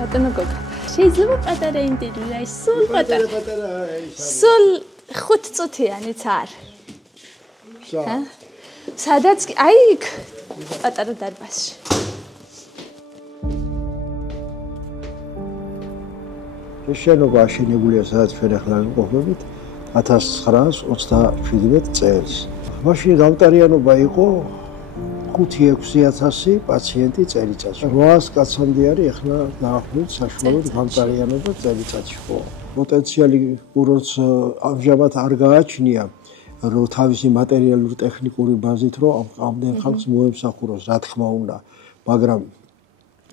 ბატონო გოგო, შეიძლება პატარა ინტერვიუ აი სულ პატარა. სულ 5 წუთიანიც არ. სადაც აი იქ პატარა დარბაზში. შენობა აშენებულია სადაც ჩვენ ახლა ვიმყოფებით 1927 წელს. მაშინ გამტარიანობა იყო 5-6 პაციენტი წელიწადში. 800 კაცამდე არის ახლა დაახლოებით საშუალოდ გამტარიანობა წელიწადში ხო. პოტენციალი კურორტს ამჟამად არ გააჩნია, რომ თავისი მატერიალური ტექნიკური ბაზით რომ ამდენ ხალხს მოემსახუროს, რა თქმა უნდა, მაგრამ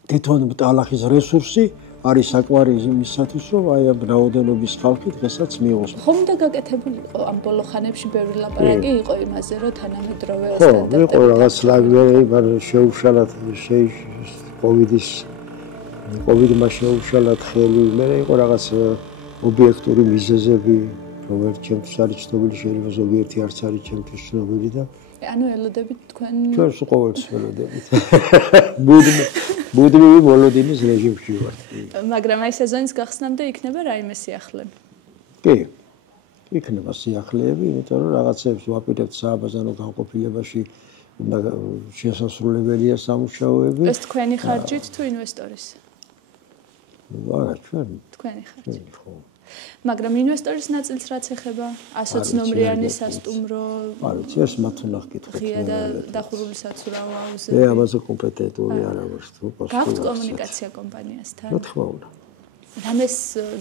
თვითონ ტალახის რესურსი არის საკმარისი იმისათვის, რომ აი ამ რაოდენობის ხალხი დღესაც მიიღოს. ხომ და გაკეთებული იყო ამ ბოლო ხანებში ბევრი ლაპარაკი იყო იმაზე, რომ თანამედროვე სტანდარტები. ხო, იყო რაღაც ლაგერები, მაგრამ შეუშალათ კოვიდმა შეუშალათ ხელი, მე იყო რაღაც ობიექტური მიზეზები, რომელიც ჩემთვის არის ცნობილი, შეიძლება ზოგიერთი არც არის ჩემთვის ცნობილი და ანუ ელოდებით თქვენ ჩვენს ყოველთვის ელოდებით. ბუდმივი ვოლოდინის რეჟიმში ვარ. მაგრამ აი სეზონის გახსნამდე იქნება რაიმე სიახლე. კი. იქნება სიახლეები, იმიტომ რომ რაღაცებს ვაპირებთ სააბაზანო განყოფილებაში და შესასრულებელია სამუშაოები. ეს თქვენი ხარჯით თუ ინვესტორის? არა, ჩვენ. თქვენი ხარჯით. ხო. მაგრამ ინვესტორის ნაწილს რაც ეხება 100 ნომრიანი სასტუმრო არა, ეს მათ უნდა გკითხოთ. ღია და დახურული საცურაო აუზები. მე ამაზე კომპეტენტური არ ვარ, თუ პასუხი. გაქვთ კომუნიკაცია კომპანიასთან? რა თქმა უნდა. რამეს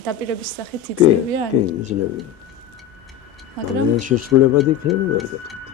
დაპირების სახით იძლევიან? კი, იძლევიან. მაგრამ შესრულებადი იქნება ვერ გეტყვი.